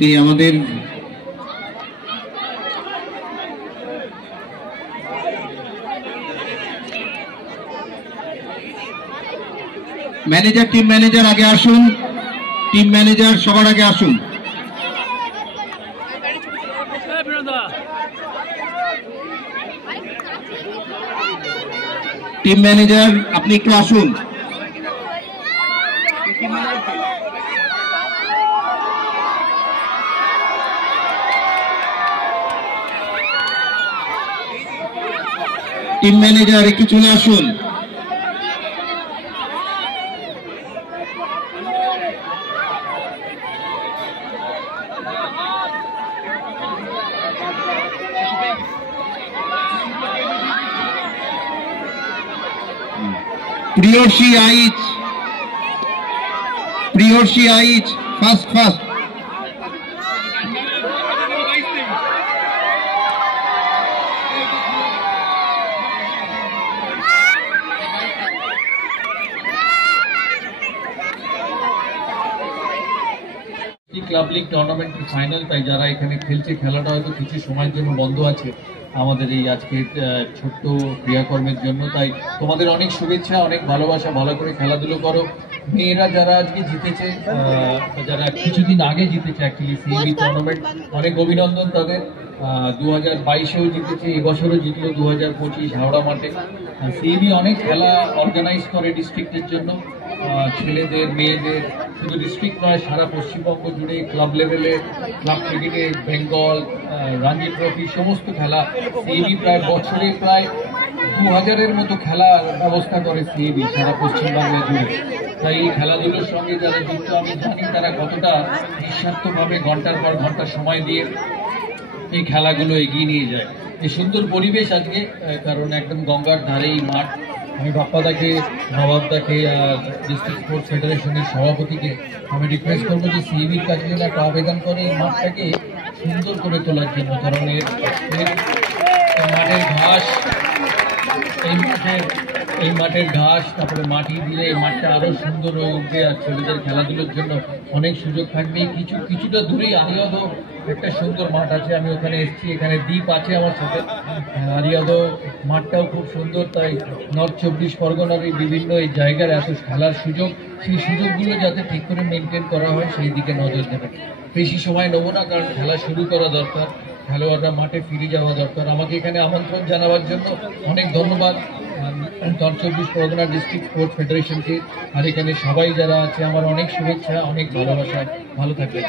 তিনি আমাদের manager, team manager আগে আসুন, টিম ম্যানেজার সবার আগে আসুন। টিম ম্যানেজার আপনি একটু আসুন। টিম ম্যানেজার একটু চলে আসুন। Priyarshi Aich first. Club league tournament final, তাই যারা এখানে খেলছে খেলাটা হয়তো কিছু সময়ের জন্য বন্ধ আছে আমাদের এই আজকের ছোট্ট ক্রিয়াকর্মের জন্য। তাই তোমাদের অনেক শুভেচ্ছা, অনেক ভালোবাসা, ভালো করে খেলাধুলো করো। মেয়েরা যারা আজকে জিতেছে, যারা কিছুদিন আগে জিতেছে অ্যাকচুয়ালি সিএবি টুর্নামেন্ট, অনেক অভিনন্দন তাদের। 2022-এও জিতেছে, এবছরও জিতলো 2025 হাওড়া মাঠে। সিএবি অনেক খেলা অর্গানাইজ করে ডিস্ট্রিক্টের জন্য, ছেলেদের মেয়েদের, শুধু ডিস্ট্রিক্ট নয় সারা পশ্চিমবঙ্গ জুড়ে ক্লাব লেভেলে, ক্লাব ক্রিকেটে, বেঙ্গল, রঞ্জি ট্রফি সমস্ত খেলা সিএবি প্রায় বছরে প্রায় 2000-এর মতো খেলার ব্যবস্থা করে সিএবি সারা পশ্চিমবঙ্গে জুড়ে। তাই এই খেলাধুলোর সঙ্গে যারা যুক্ত আমি জানি তারা কতটা নিঃস্বার্থভাবে ঘন্টার পর ঘন্টা সময় দিয়ে এই খেলাগুলো এগিয়ে নিয়ে যায়। এই সুন্দর পরিবেশ আজকে, কারণ একদম গঙ্গার ধারে এই মাঠ। আমি বাপ্পাদাকে, নবাবদাকে, ডিস্ট্রিক্ট স্পোর্টস ফেডারেশনের সভাপতিকে আমি রিকোয়েস্ট করবো যে সিএবির কাছে যেন একটা আবেদন করে এই মাঠটাকে সুন্দর করে তোলার জন্য, কারণ এর মাঠের ঘাস, এই মাঠের ঘাস, তারপরে মাটি দিলে এই মাঠটা আরো সুন্দর হয়ে উঠবে আর ছেলেদের খেলাধুলোর জন্য অনেক সুযোগ থাকবে। কিছুটা দূরেই আরিয়াদ একটা সুন্দর মাঠ আছে, আমি ওখানে এসেছি, এখানে দ্বীপ আছে আমার সাথে। আরিয়াদ মাঠটাও খুব সুন্দর। তাই নর্থ 24 পরগনার এই বিভিন্ন এই জায়গার এত খেলার সুযোগ, সেই সুযোগগুলো যাতে ঠিক করে মেনটেন করা হয় সেই দিকে নজর দেবে। বেশি সময় নেবো না, কারণ খেলা শুরু করা দরকার, খেলোয়াড়রা মাঠে ফিরে যাওয়া দরকার। আমাকে এখানে আমন্ত্রণ জানাবার জন্য অনেক ধন্যবাদ নর্থ 24 পরগনা ডিস্ট্রিক্ট স্পোর্টস ফেডারেশনকে। আর এখানে সবাই যারা আছে আমার অনেক শুভেচ্ছা, অনেক ভালোবাসা। ভালো থাকবেন।